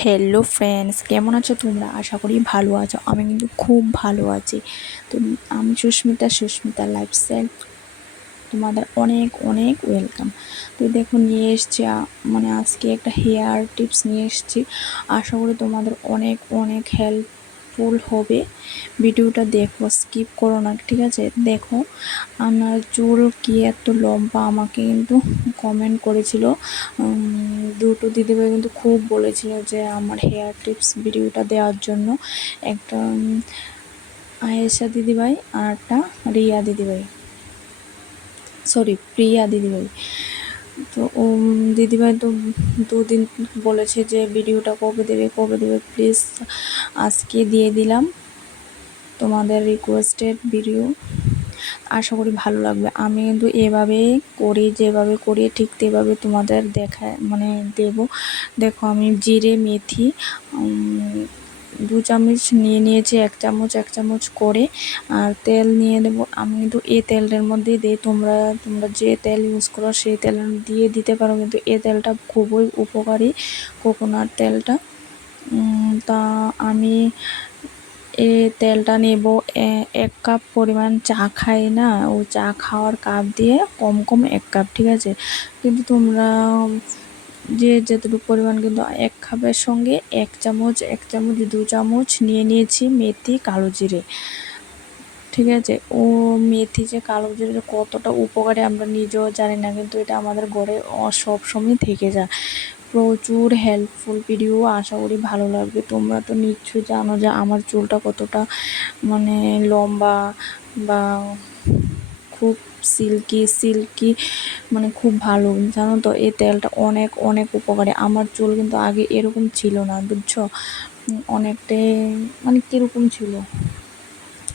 Hello friends, কেমন আছো তোমরা? আশা করি ভালো আছো। আমি কিন্তু খুব ভালো আছি। তো আমি সুস্মিতা লাইফস্টাইল, তোমাদের অনেক অনেক ওয়েলকাম। তো দেখো নিয়ে এসছি মানে আজকে একটা হেয়ার টিপস নিয়ে এসছি। আশা করি তোমাদের অনেক অনেক হেল্পফুল হবে। ভিডিওটা দেখো, স্কিপ করো না, ঠিক আছে? দেখো আমার চুল কি এত লম্বা, আমাকে কিন্তু কমেন্ট করেছিল দুটো দিদিভাই, কিন্তু খুব বলেছিল যে আমার হেয়ার টিপস ভিডিওটা দেওয়ার জন্য। একটা আয়েশা দিদিভাই আর একটা রিয়া দিদিভাই, সরি প্রিয়া দিদিভাই। তো দিদিভাই তো দুদিন বলেছে যে ভিডিওটা কবে দেবে প্লিজ, আজকে দিয়ে দিলাম তোমাদের রিকোয়েস্টেড ভিডিও। আশা করি ভালো লাগবে। আমি কিন্তু যেভাবে করি ঠিক তেভাবে তোমাদের দেখায় মানে দেব। দেখো আমি জিরে মেথি 2 চামচ নিয়ে নিয়েছি, এক চামচ করে। আর তেল নিয়ে নেব। আমি কিন্তু এই তেলটার মধ্যেই দিই, তোমরা যে তেল ইউজ করো সেই তেল দিয়ে দিতে পারো, কিন্তু এই তেলটা খুবই উপকারী, কোকোনাট তেলটা। তা আমি এই তেলটা নেব। 1 কাপ পরিমাণ চা খাই না, ও চা খাওয়ার কাপ দিয়ে কম কম 1 কাপ, ঠিক আছে? কিন্তু তোমরা যে যতটুকু পরিমাণ, কিন্তু 1 কাপের সঙ্গে 1 চামচ 2 চামচ নিয়ে নিয়েছি মেথি কালো জিরে, ঠিক আছে? ও মেথি যে কালো জিরে যে কতটা উপকারী আমরা নিজেও জানি না, কিন্তু এটা আমাদের ঘরে সব সময় থেকে যায়। প্রচুর হেল্পফুল ভিডিও, আশা করি ভালো লাগবে। তোমরা তো নিশ্চয়ই জানো যে আমার চুলটা কতটা মানে লম্বা বা খুব সিল্কি, মানে খুব ভালো, জানো তো? এই তেলটা অনেক অনেক উপকারী। আমার চুল কিন্তু আগে এরকম ছিল না, বুঝছো? অনেকটাই মানে কীরকম ছিল,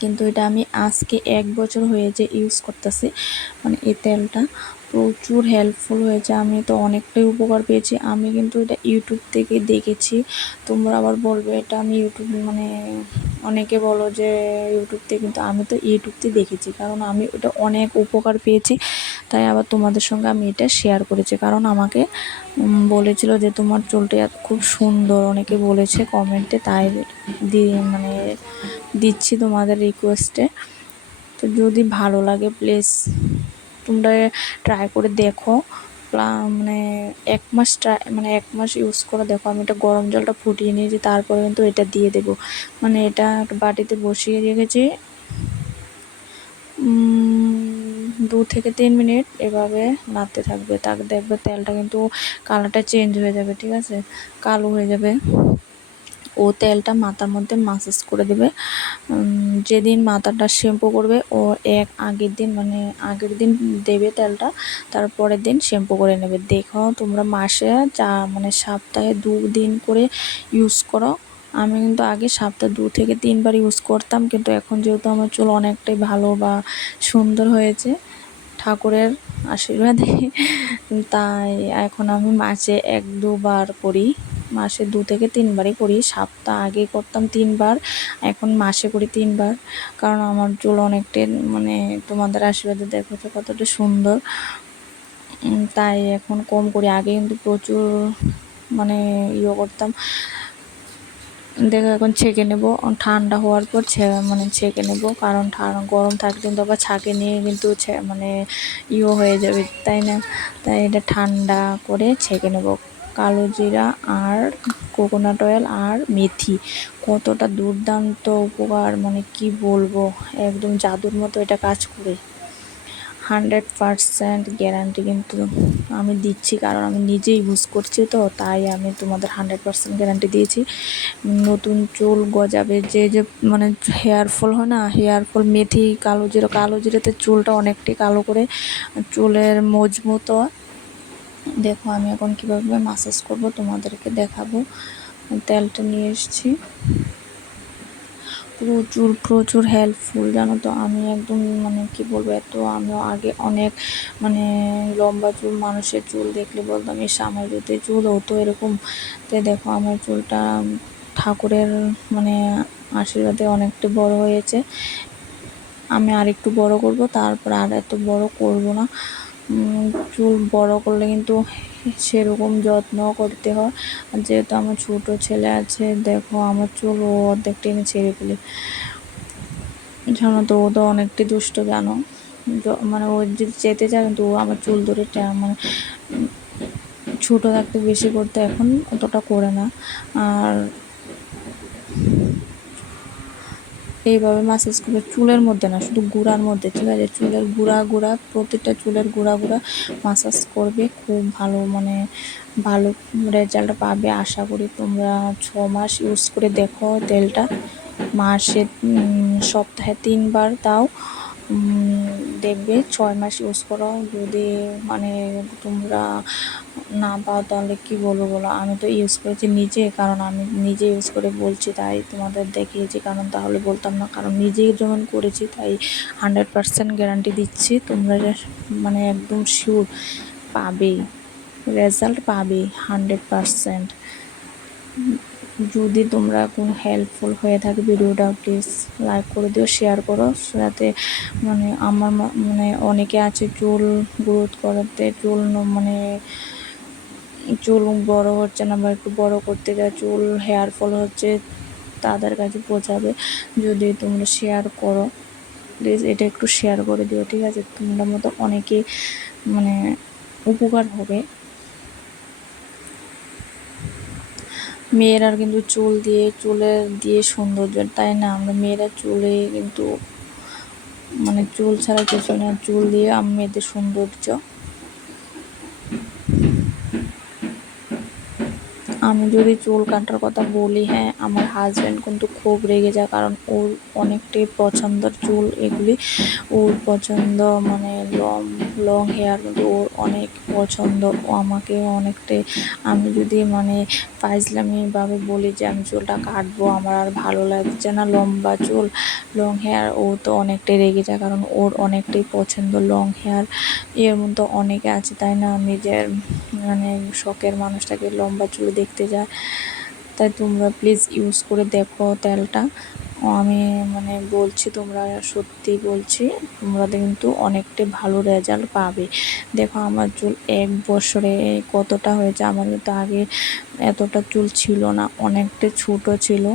কিন্তু এটা আমি আজকে 1 বছর হয়েছে ইউজ করতেছি। মানে এই তেলটা প্রচুর হেল্পফুল হয়েছে, আমি তো অনেকটাই উপকার পেয়েছি। আমি কিন্তু এটা ইউটিউব থেকে দেখেছি। তোমরা আবার বলবে এটা আমি ইউটিউব মানে অনেকে বলো যে ইউটিউব থেকে, কিন্তু আমি তো ইউটিউব থেকে দেখেছি, কারণ আমি এটা অনেক উপকার পেয়েছি। তাই আবার তোমাদের সঙ্গে আমি এটা শেয়ার করেছি, কারণ আমাকে বলেছিল যে তোমার চুলটা খুব সুন্দর, অনেকে বলেছে কমেন্টে, তাই মানে দিচ্ছি তোমাদের রিকোয়েস্টে। তো যদি ভালো লাগে প্লিজ তোমরা ট্রাই করে দেখো। মানে 1 মাস মানে 1 মাস ইউজ করে দেখো। আমি এটা গরম জলটা ফুটিয়ে নিয়েছি, তারপরে কিন্তু এটা দিয়ে দেবো। মানে এটা একটা বাটিতে বসিয়ে রেখেছি, 2 থেকে 3 মিনিট এভাবে নাড়তে থাকবে, তাকে দেখবে তেলটা কিন্তু কালারটা চেঞ্জ হয়ে যাবে, ঠিক আছে? কালো হয়ে যাবে। ও তেলটা মাথার মধ্যে মাসাজ করে দেবে। যেদিন মাথাটা শ্যাম্পু করবে ও আগের দিন দেবে তেলটা, তারপরের দিন শ্যাম্পু করে নেবে। দেখো তোমরা মাসে মানে সপ্তাহে 2 দিন করে ইউজ করো। আমি কিন্তু আগে সপ্তাহে 2 থেকে 3 বার ইউজ করতাম, কিন্তু এখন যেহেতু আমার চুল অনেকটাই ভালো বা সুন্দর হয়েছে ঠাকুরের আশীর্বাদে, তাই এখন আমি মাসে 1-2 বার করি। মাসে 2 থেকে 3 বারই করি। সপ্তাহ আগে করতাম 3 বার, এখন মাসে করি 3 বার। কারণ আমার চুল অনেকটাই মানে তোমাদের আশীর্বাদে দেখো তো কতটা সুন্দর, তাই এখন কম করি। আগে কিন্তু প্রচুর মানে করতাম। দেখো এখন ছেঁকে নেব, ঠান্ডা হওয়ার পর মানে ছেঁকে নেব, কারণ গরম থাকলে কিন্তু আবার ছাঁকে নিয়ে কিন্তু মানে হয়ে যাবে, তাই না? তাই এটা ঠান্ডা করে ছেঁকে নেব। কালো জিরা আর কোকোনাট অয়েল আর মেথি কতটা দুর্দান্ত উপকার, মানে কি বলবো, একদম জাদুর মতো এটা কাজ করে। 100% গ্যারান্টি কিন্তু আমি দিচ্ছি, কারণ আমি নিজেই ইউজ করছি, তো তাই আমি তোমাদের 100% গ্যারান্টি দিয়েছি। নতুন চুল গজাবে, যে মানে হেয়ার ফল হয় না, হেয়ার ফল, মেথি কালো জিরাতে চুলটা অনেকটাই কালো করে, চুলের মজবুত। দেখো আমি এখন কীভাবে মাসাজ করব তোমাদেরকে দেখাবো। তেলটা নিয়ে এসেছি, প্রচুর হেল্পফুল, জানো তো? আমি একদম মানে কি বলবো, আমি আগে অনেক মানে লম্বা চুল, মানুষের চুল দেখলে বলতাম এই আমার যদি চুল হতো এরকম। তাই দেখো আমার চুলটা ঠাকুরের মানে আশীর্বাদে অনেকটা বড় হয়েছে। আমি আরেকটু বড় করব, তারপর আর এত বড় করব না। চুল বড় করলে কিন্তু সেরকম যত্ন করতে হয়। আর যেহেতু আমার ছোট ছেলে আছে, দেখো আমার চুল ও অর্ধেক টেনে ছেড়ে ফেলে। জানো তো, ও তো অনেকটাই দুষ্ট জানো। মানে ও যদি যেতে চায় কিন্তু ও আমার চুল ধরে মানে ছোট থাকতে বেশি করতে, এখন অতটা করে না। আর এইভাবে মাসাজ করবে, চুলের মধ্যে না, শুধু গুঁড়ার মধ্যে, ঠিক আছে? চুলের গুঁড়া প্রতিটা চুলের গুঁড়া মাসাজ করবে, খুব ভালো মানে ভালো রেজাল্ট পাবে আশা করি। তোমরা 6 মাস ইউজ করে দেখো তেলটা। মাসে সপ্তাহে 3 বার দাও, দেখবে 6 মাস ইউজ করো। যদি মানে তোমরা না পাও তাহলে কি বলবো বলো? আমি তো ইউজ করেছি নিজে, কারণ আমি নিজে ইউজ করে বলছি, তাই তোমাদের দেখিয়েছি। কারণ তাহলে বলতাম না, কারণ নিজেই যেমন করেছি তাই 100% গ্যারান্টি দিচ্ছি। তোমরা মানে একদম শিওর পাবেই, রেজাল্ট পাবে 100%। যদি তোমরা কোনো হেল্পফুল হয়ে থাকে ভিডিওটা, প্লিজ লাইক করে দিও, শেয়ার করো, যাতে মানে আমার মানে অনেকে আছে চুল গ্রোথ করাতে মানে চুল বড় হচ্ছে না, বা একটু বড় করতে যায়, চুল হেয়ার ফল হচ্ছে, তাদের কাছে পৌঁছাবে যদি তোমরা শেয়ার করো। প্লিজ এটা একটু শেয়ার করে দিও, ঠিক আছে? তোমরা মতো অনেকে মানে উপকার হবে। মেয়েরার কিন্তু চুলের সৌন্দর্য, তাই না? আমরা মেয়েরা চুলে কিন্তু মানে চুল ছাড়া কিছু না, চুল দিয়ে মেয়েদের সৌন্দর্য। আমি যদি চুল কাটার কথা বলি, হ্যাঁ, আমার হাজব্যান্ড কিন্তু খুব রেগে যায়, কারণ ওর অনেকটাই পছন্দের চুল এগুলি। ওর পছন্দ মানে লং হেয়ার, কিন্তু ওর অনেক পছন্দ। ও আমাকে অনেকটাই, আমি যদি মানে ফাইজলামিভাবে বলি যে আমি চুলটা কাটবো, আমার আর ভালো লাগছে না লম্বা চুল, লং হেয়ার, ও তো অনেকটাই রেগে যায়, কারণ ওর অনেকটাই পছন্দ লং হেয়ার। এর মতো অনেকে আছে, তাই না? নিজের মানে শখের মানুষটাকে লম্বা চুল দেখতে যায়। তাই তোমরা প্লিজ ইউজ করে দেখো তেলটা। আমি মানে বলছি, তোমরা সত্যি বলছি, তোমরা কিন্তু অনেকটাই ভালো রেজাল্ট পাবে। দেখো আমার চুল 1 বছরে কতটা হয়েছে। আমার কিন্তু আগে এতটা চুল ছিল না, অনেকটাই ছোট ছিল।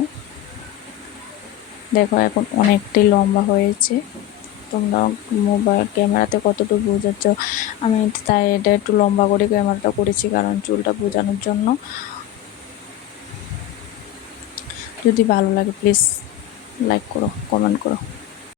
দেখো এখন অনেকটাই লম্বা হয়েছে। তোমরা মোবাইল ক্যামেরাতে কতটুকু বোঝাচ্ছ, আমি তাই এটা একটু লম্বা করে ক্যামেরাটা করেছি, কারণ চুলটা বোঝানোর জন্য। যদি ভালো লাগে প্লিজ লাইক করো, কমেন্ট করো।